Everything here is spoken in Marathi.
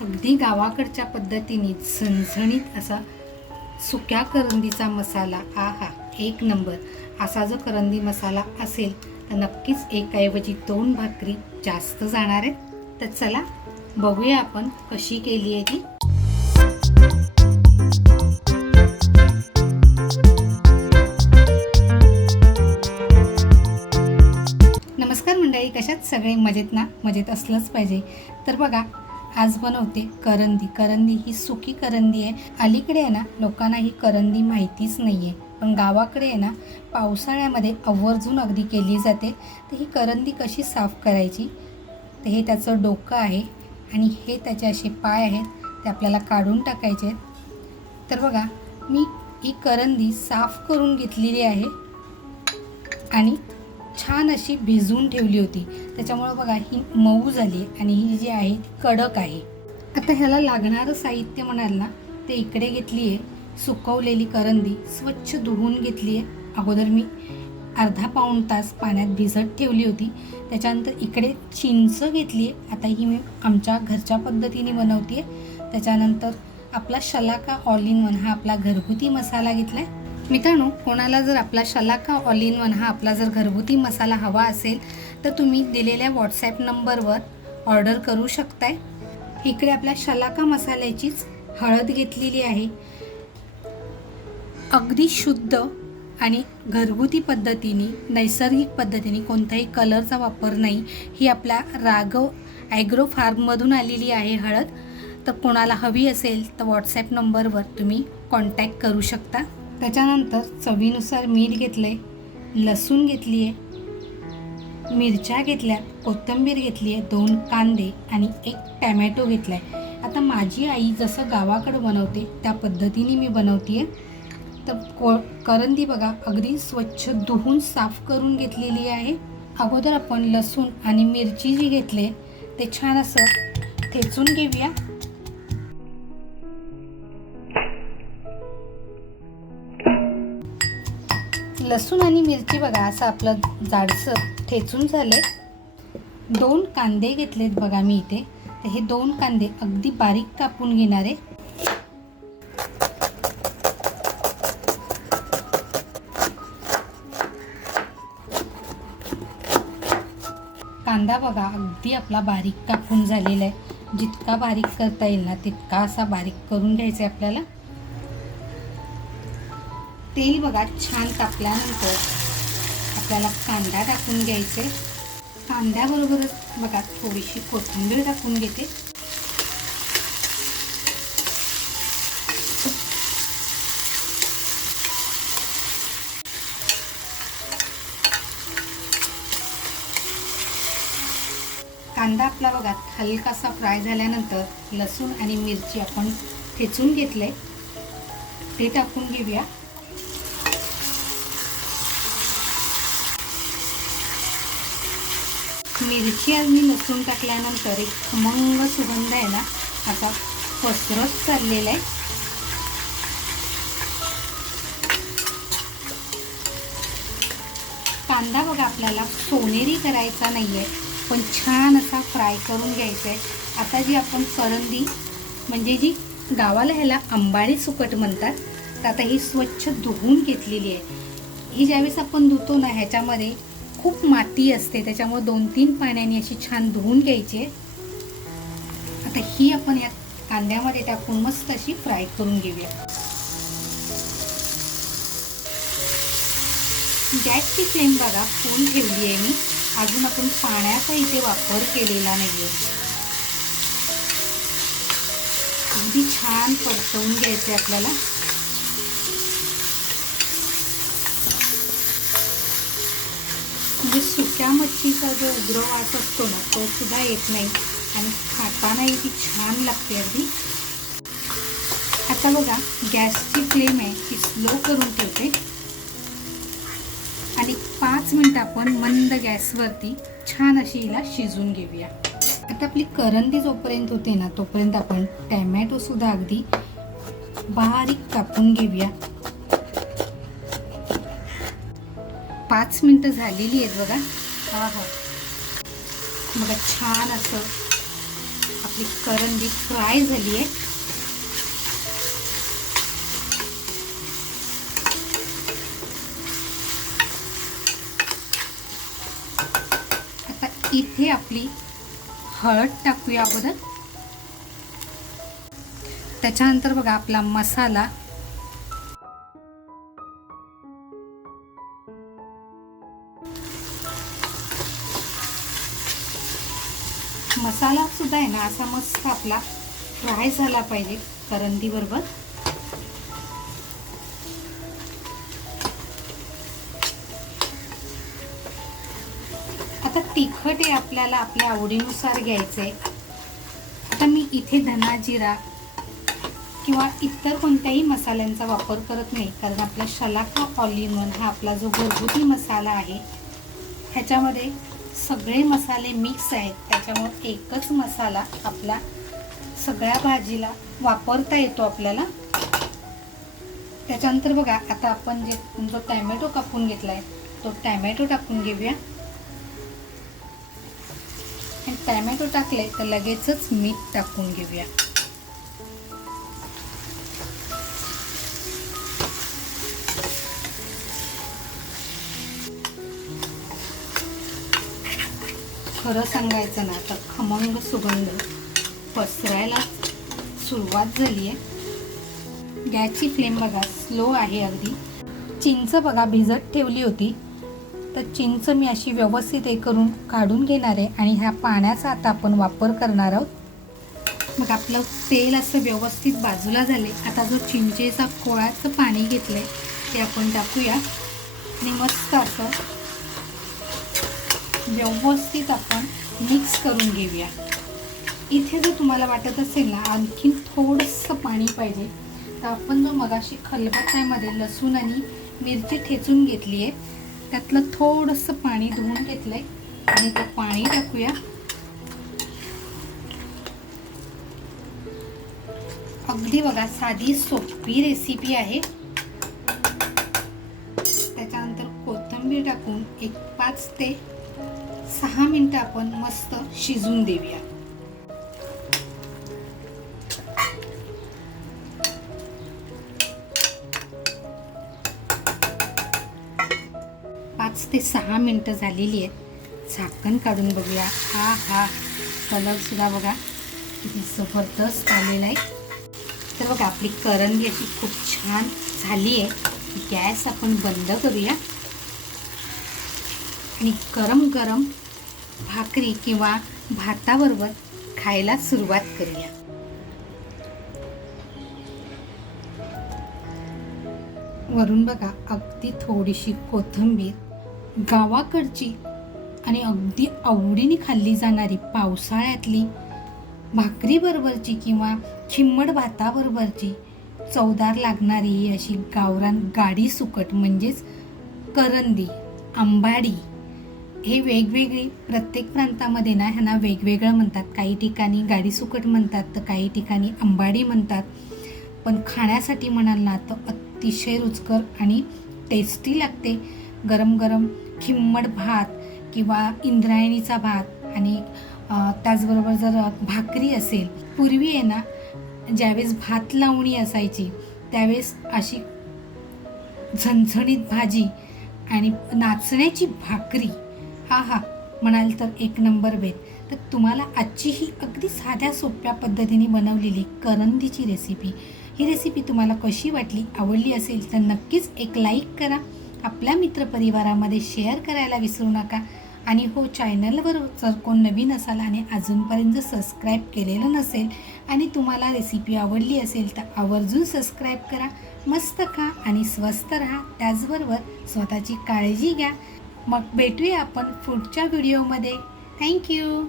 अगदी गावाकडच्या पद्धतीने झणझणीत असा सुक्या करंदीचा मसाला. आहा, एक नंबर. असा जो करंदी मसाला असेल तर नक्कीच एकाऐवजी 2 भाकरी जास्त जाणार आहेत. तर चला बघूया आपण कशी केली आहे ती. नमस्कार मंडळी, कशात सगळे मजेत ना? मजेत असलंच पाहिजे. तर बघा, आज बनवते करंदी ही सुकी करंदी आहे. अलीकडे आहे ना लोकांना ही करंदी माहितीच नाही आहे, पण गावाकडे आहे ना पावसाळ्यामध्ये आवर्जून अगदी केली जाते. तर ही करंदी कशी साफ करायची, तर हे त्याचं डोकं आहे आणि हे त्याचे असे पाय आहेत, ते आपल्याला काढून टाकायचे आहेत. तर बघा, मी ही करंदी साफ करून घेतलेली आहे आणि छान अशी भिजवून ठेवली होती. त्याच्यामुळं बघा ही मऊ झाली आणि ही जी आहे ती कडक आहे. आता ह्याला लागणारं साहित्य म्हणाल ना, ते इकडे घेतली आहे सुकवलेली करंदी, स्वच्छ धुवून घेतली आहे. अगोदर मी अर्धा पाऊण तास पाण्यात भिजत ठेवली होती. त्याच्यानंतर इकडे चिंच घेतली आहे. आता ही मी आमच्या घरच्या पद्धतीने बनवते आहे. त्याच्यानंतर आपला शलाका ऑल इन वन हा आपला घरगुती मसाला घेतला आहे. मित्रांनो, कोणाला जर आपला शलाका ऑल इन वन हा आपला जर घरगुती मसाला हवा असेल तर तुम्ही दिलेल्या व्हॉट्सॲप नंबरवर ऑर्डर करू शकताय. इकडे आपल्या शलाका मसाल्याचीच हळद घेतलेली आहे. अगदी शुद्ध आणि घरगुती पद्धतीने, नैसर्गिक पद्धतीने, कोणताही कलरचा वापर नाही. ही आपल्या राघव ॲग्रो फार्ममधून आलेली आहे हळद. तर कोणाला हवी असेल तर व्हॉट्सॲप नंबरवर तुम्ही कॉन्टॅक्ट करू शकता. त्याच्यानंतर चवीनुसार मीठ घेतलं आहे, लसूण घेतली आहे, मिरच्या घेतल्या, कोथिंबीर घेतली आहे, 2 कांदे आणि 1 टॅमॅटो घेतला आहे. आता माझी आई जसं गावाकडं बनवते त्या पद्धतीने मी बनवते आहे. तर करंदी बघा अगदी स्वच्छ धुवून साफ करून घेतलेली आहे. अगोदर आपण लसूण आणि मिरची जी घेतली ते छान असं ठेचून घेऊया. लसूण आणि मिरची बघा असं आपलं जाडसर ठेचून झाले. 2 कांदे घेतलेत बघा मी इथे. तर हे 2 कांदे अगदी बारीक कापून घेणार आहे. कांदा बघा अगदी आपला बारीक कापून झालेला आहे. जितका बारीक करता येईल ना तितका असा बारीक करून घ्यायचा आहे आपल्याला. तेल बघा छान तापल्यानंतर आपल्याला कांदा टाकून घ्यायचे. कांद्याबरोबरच बघा थोडीशी कोथिंबीर टाकून घेते. कांदा आपला बघा हलकासा फ्राय झाल्यानंतर लसूण आणि मिरची आपण ठेचून घेतले ते टाकून घेऊया. मिरची आणि लसूण टाकल्यानंतर एक खमंग सुगंध आहे ना असा पसरत चाललेला आहे. कांदा बघा आपल्याला सोनेरी करायचा नाही आहे, पण छान असा फ्राय करून घ्यायचा आहे. आता जी आपण करंदी म्हणजे जी गावाला ह्याला आंबाडी सुकट म्हणतात, तर आता ही स्वच्छ धुवून घेतलेली आहे. ही ज्यावेळेस आपण धुतो ना ह्याच्यामध्ये खूप माती असते, त्याच्यामुळे 2-3 पाण्याने अशी छान धुवून घ्यायची आहे. आता ही आपण या कांद्यामध्ये टाकून मस्त अशी फ्राय करून घेऊया. गॅसची फ्लेम बघा फुल ठेवली आहे मी. अजून आपण पाण्याचा इथे वापर केलेला नाही आहे. अगदी छान परतवून घ्यायचे आपल्याला. म्हणजे सुक्या मच्छीचा जो उग्र वास असतो ना तो सुद्धा येत नाही आणि खातानाही ती छान लागते अगदी. आता बघा गॅसची फ्लेम आहे ती स्लो करून ठेवते आणि 5 मिनिटं आपण मंद गॅसवरती छान अशी हिला शिजवून घेऊया. आता आपली करंदी जोपर्यंत होते ना तोपर्यंत आपण टॅमॅटो सुद्धा अगदी बारीक कापून घेऊया. 5 मिनिटं झालेली आहेत बघा. हा बघा छान असं आपली करंदी फ्राय झाली आहे. आता इथे आपली हळद टाकूया अगोदर. त्याच्यानंतर बघा आपला मसाला. मसाला सुद्धा आहे ना असा मस्त आपला फ्राय झाला पाहिजे करंदी बरोबर. आता तिखट हे आपल्याला आपल्या आवडीनुसार घ्यायचं आहे. आता मी इथे धना जिरा किंवा इतर कोणत्याही मसाल्यांचा वापर करत नाही, कारण आपला शलाका ऑल इन वन हा आपला जो घरगुती मसाला आहे ह्याच्यामध्ये सगळे मसाले मिक्स आहेत. त्याच्यामुळे एकच मसाला आपला सगळ्या भाजीला वापरता येतो आपल्याला. त्याच्यानंतर बघा आता आपण जो टॅमॅटो कापून घेतलाय तो टॅमॅटो टाकून घेऊया. आणि टॅमॅटो टाकले तर लगेचच मीठ टाकून घेऊया. खरं सांगायचं ना तर खमंग सुगंध पसरायला सुरुवात झाली आहे. गॅसची फ्लेम बघा स्लो आहे अगदी. चिंच बघा भिजत ठेवली होती, तर चिंच मी अशी व्यवस्थित हे करून काढून घेणार आहे आणि ह्या पाण्याचा आता आपण वापर करणार आहोत. मग आपलं तेल असं व्यवस्थित बाजूला झाले. आता जो चिंचेचा कोळाचं पाणी घेतलंय ते आपण टाकूया आणि मस्त असं व्यवस्थित आपण मिक्स करून घेऊया. इथे जर तुम्हाला वाटत असेल ना आणखीन थोडंसं पाणी पाहिजे तर आपण जो मगाशी खलबत्त्यामध्ये लसूण आणि मिरची ठेचून घेतली आहे त्यातलं थोडंसं पाणी धुवून घेतलंय आणि ते पाणी टाकूया. अगदी बघा साधी सोपी रेसिपी आहे. त्याच्यानंतर कोथिंबीर टाकून एक 5 ते 6 मिनिटं आपण मस्त शिजून देऊया. पाच ते 6 मिनिटं झालेली आहेत. झाकण काढून बघूया. हा हा कलर सुद्धा बघा किती जबरदस्त आलेला आहे. तर बघा आपली करंदी अशी खूप छान झाली आहे. गॅस आपण बंद करूया आणि गरम गरम भाकरी किंवा भाताबरोबर खायला सुरुवात करूया. वरून बघा अगदी थोडीशी कोथिंबीर. गावाकडची आणि अगदी आवडीने खाल्ली जाणारी पावसाळ्यातली भाकरी बरोबरची किंवा खिम्मट भाताबरोबरची चवदार लागणारी ही अशी गावरान गाडी सुकट म्हणजेच करंदी, आंबाडी. हे वेगवेगळे प्रत्येक प्रांतामध्ये ना ह्यांना वेगवेगळं म्हणतात. काही ठिकाणी गाडी सुकट म्हणतात तर काही ठिकाणी आंबाडी म्हणतात. पण खाण्यासाठी म्हणाल ना तर अतिशय रुचकर आणि टेस्टी लागते. गरम गरम खिम्मट भात किंवा इंद्रायणीचा भात आणि त्याचबरोबर जर भाकरी असेल. पूर्वी आहे ना ज्यावेळेस भात लावणी असायची त्यावेळेस अशी झणझणीत भाजी आणि नाचण्याची भाकरी हा हा म्हणाल तर एक नंबर बेत. तर तुम्हाला आजची ही अगदी साध्या सोप्या पद्धतीने बनवलेली करंदीची रेसिपी, ही रेसिपी तुम्हाला कशी वाटली, आवडली असेल तर नक्कीच एक लाईक करा. आपल्या मित्रपरिवारामध्ये शेअर करायला विसरू नका. आणि हो, चॅनलवर जर कोण नवीन असाल आणि अजूनपर्यंत जर सबस्क्राईब केलेलं नसेल आणि तुम्हाला रेसिपी आवडली असेल तर आवर्जून सबस्क्राईब करा. मस्त खा आणि स्वस्त राहा. त्याचबरोबर स्वतःची काळजी घ्या. मग भेटूया आपण पुढच्या व्हिडिओमध्ये. थँक्यू.